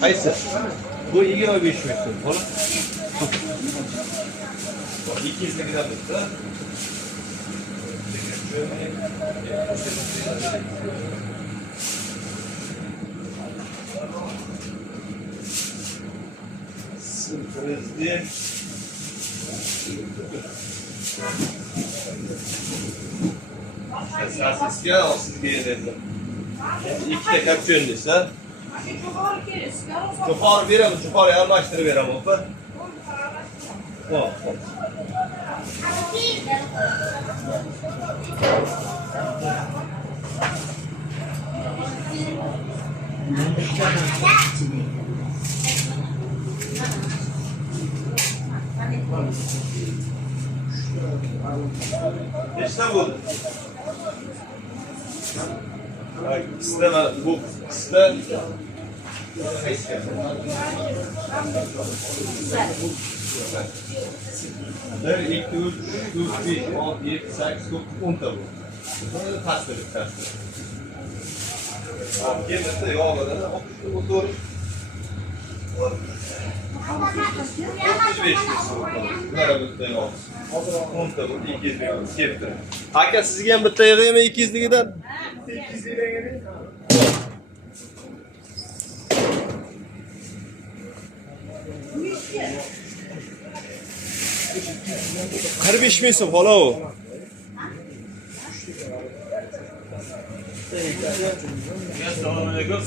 Qaysi? Bu 25 ming so'm. Xo'p. 200ligidan bitta. Sırtınızda esasizga sizga yedim. İki tek yöndeyse. Çuqor beramiz, çuqor almashtirib beraman, opa. Hop. İşte bu. İşte bu. İşte. Bir, iki, üç, dört, beş, altı, yedi, sekiz, dokuz, 10 da bu. Bunu tasdırıp tasdırıp. Gelirse yağladan otur. 35 bunlara bitta yağ. 10 da bu 200 milyon keptir. Aka sizga ham bitta yig'aymi 200ligidan? 200ligidan. 45 ming so'm xola u. Assalomu alaykum.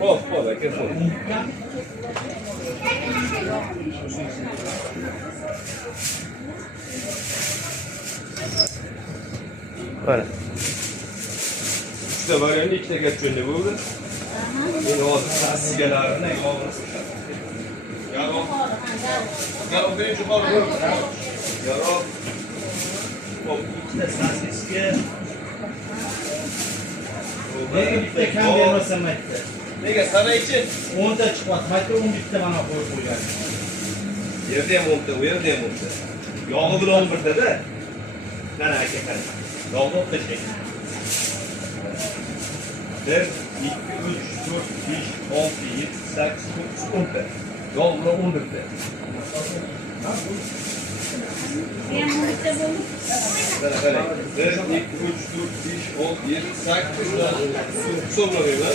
Hop, hop, aka. Mana. İşte var yani ikkita gap jo'nda bo'ldi. Men hozir sigalarini Garov birinchi qoldi. Garov. Hop, ikkita sasisga. Nega bitta kam bermasam aytdi. Nega sanaychi? 10 ta chiqyapti. Mayda 10 bitta mana qo'yib qo'ygan. Yerda ham 10 ta, u yerda ham 10 ta. Yog'i bilan 11 ta-da. Mana aka qara. Yog'i tashlang. 1, 2, 3, 4, 5, 6, 7, 8, 9, 10 ta. Yog'i bilan 11 ta. Mana 1, 2, 3, 4, 5, 6, 7, 8 so'mlayman.